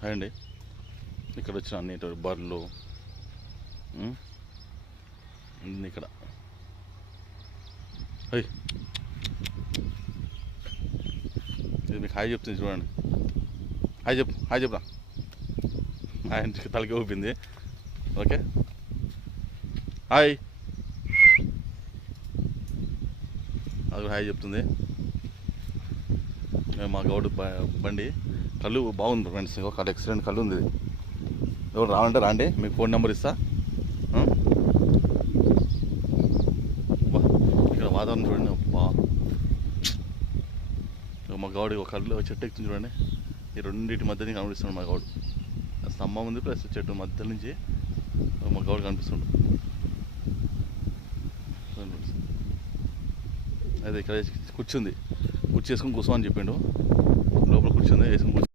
Hi అండి. ఇక్కడ వచ్చిన అన్ని బర్రెలు అన్నీ ఇక్కడ. హాయ్, ఇది మీకు హాయ్ చెప్తుంది చూడండి. హాయ్ చెప్పు, హాయ్ చెప్పురా. ఆయన తలకి ఊపింది. Okay, hi. అది హాయ్ చెప్తుంది. మా గౌడు బండి కళ్ళు బాగుంది ఫ్రెండ్స్. ఒక ఎక్సలెంట్ కళ్ళు ఉంది. ఎవరు రావాలంటే రాండి, మీకు ఫోన్ నెంబర్ ఇస్తా. ఇక్కడ వాతావరణం చూడండి. అబ్బా, మా గౌడు ఒక కళ్ళు చెట్టు ఎక్కుతుంది చూడండి. ఈ రెండింటి మధ్య కనిపిస్తున్నాడు మా గౌడు. స్తంభం ఉంది ప్లస్ చెట్టు మధ్య నుంచి మా గౌడు కనిపిస్తుండు. అదే ఇక్కడ కూర్చుంది, కుర్చీ వేసుకొని కూర్చోమని చెప్పిండు. లోపల కూర్చుంది, వేసుకొని